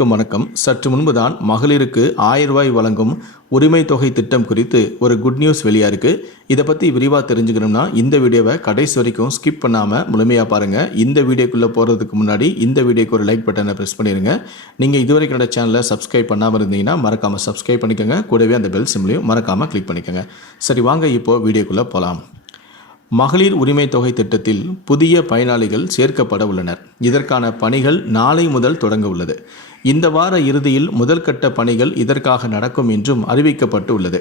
அனைவருக்கும் வணக்கம். சற்று முன்புதான் மகளிருக்கு 1000 ரூபாய் வழங்கும் உரிமை தொகை திட்டம் குறித்து ஒரு குட் நியூஸ் வெளியாயிருக்கு. இதை பற்றி விரிவாக தெரிஞ்சுக்கணும்னா இந்த வீடியோவை கடைசி வரைக்கும் ஸ்கிப் பண்ணாமல் முழுமையாக பாருங்கள். இந்த வீடியோக்குள்ளே போகிறதுக்கு முன்னாடி இந்த வீடியோக்கு ஒரு லைக் பட்டனை ப்ரெஸ் பண்ணிடுங்க. நீங்கள் இதுவரைக்கும் என்னோட சேனலை சப்ஸ்கிரைப் பண்ணாமல் இருந்தீங்கன்னா மறக்காமல் சப்ஸ்கிரைப் பண்ணிக்கோங்க. கூடவே அந்த பெல் சிம்லையும் மறக்காமல் கிளிக் பண்ணிக்கோங்க. சரி, வாங்க இப்போது வீடியோக்குள்ளே போகலாம். மகளிர் உரிமை தொகை திட்டத்தில் புதிய பயனாளிகள் சேர்க்கப்பட உள்ளனர். இதற்கான பணிகள் நாளை முதல் தொடங்க உள்ளது. இந்த வார இறுதியில் முதல் கட்ட பணிகள் இதற்காக நடக்கும் என்றும் அறிவிக்கப்பட்டு உள்ளது.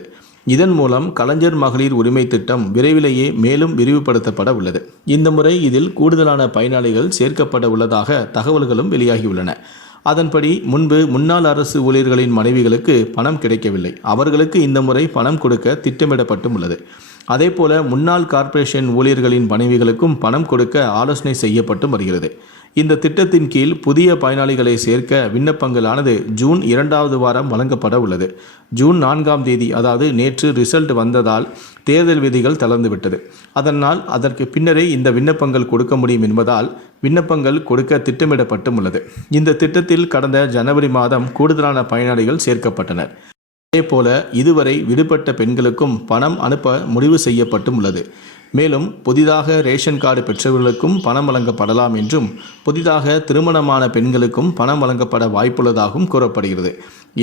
இதன் மூலம் கலைஞர் மகளிர் உரிமை திட்டம் விரைவிலேயே மேலும் விரிவுபடுத்தப்பட உள்ளது. இந்த முறை இதில் கூடுதலான பயனாளிகள் சேர்க்கப்பட உள்ளதாக தகவல்களும் வெளியாகியுள்ளன. அதன்படி முன்பு முன்னாள் அரசு ஊழியர்களின் மனைவிகளுக்கு பணம் கிடைக்கவில்லை. அவர்களுக்கு இந்த முறை பணம் கொடுக்க திட்டமிடப்பட்டும் உள்ளது. அதேபோல முன்னாள் கார்ப்பரேஷன் ஊழியர்களின் மனைவிகளுக்கும் பணம் கொடுக்க ஆலோசனை செய்யப்பட்டு வருகிறது. இந்த திட்டத்தின் கீழ் புதிய பயனாளிகளை சேர்க்க விண்ணப்பங்களானது ஜூன் 2வது வாரம் வழங்கப்பட உள்ளது. ஜூன் 4ஆம் தேதி, அதாவது நேற்று ரிசல்ட் வந்ததால் தேர்தல் விதிகள் தளர்ந்துவிட்டது. அதனால் அதற்கு பின்னரே இந்த விண்ணப்பங்கள் கொடுக்க முடியும் என்பதால் விண்ணப்பங்கள் கொடுக்க திட்டமிடப்பட்டும் உள்ளது. இந்த திட்டத்தில் கடந்த ஜனவரி மாதம் கூடுதலான பயனாளிகள் சேர்க்கப்பட்டனர். அதேபோல இதுவரை விடுபட்ட பெண்களுக்கும் பணம் அனுப்ப முடிவு செய்யப்பட்டும் உள்ளது. மேலும் புதிதாக ரேஷன் கார்டு பெற்றவர்களுக்கும் பணம் வழங்கப்படலாம் என்றும் புதிதாக திருமணமான பெண்களுக்கும் பணம் வழங்கப்பட வாய்ப்புள்ளதாகவும் கூறப்படுகிறது.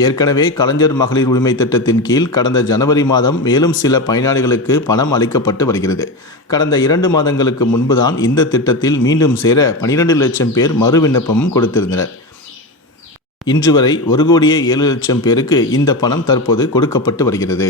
ஏற்கனவே கலைஞர் மகளிர் உரிமை திட்டத்தின் கீழ் கடந்த ஜனவரி மாதம் மேலும் சில பயனாளிகளுக்கு பணம் அளிக்கப்பட்டு வருகிறது. கடந்த 2 மாதங்களுக்கு முன்புதான் இந்த திட்டத்தில் மீண்டும் சேர 12 லட்சம் பேர் மறு விண்ணப்பமும் கொடுத்திருந்தனர். இன்று வரை 1,07,00,000 பேருக்கு இந்த பணம் தற்போது கொடுக்கப்பட்டு வருகிறது.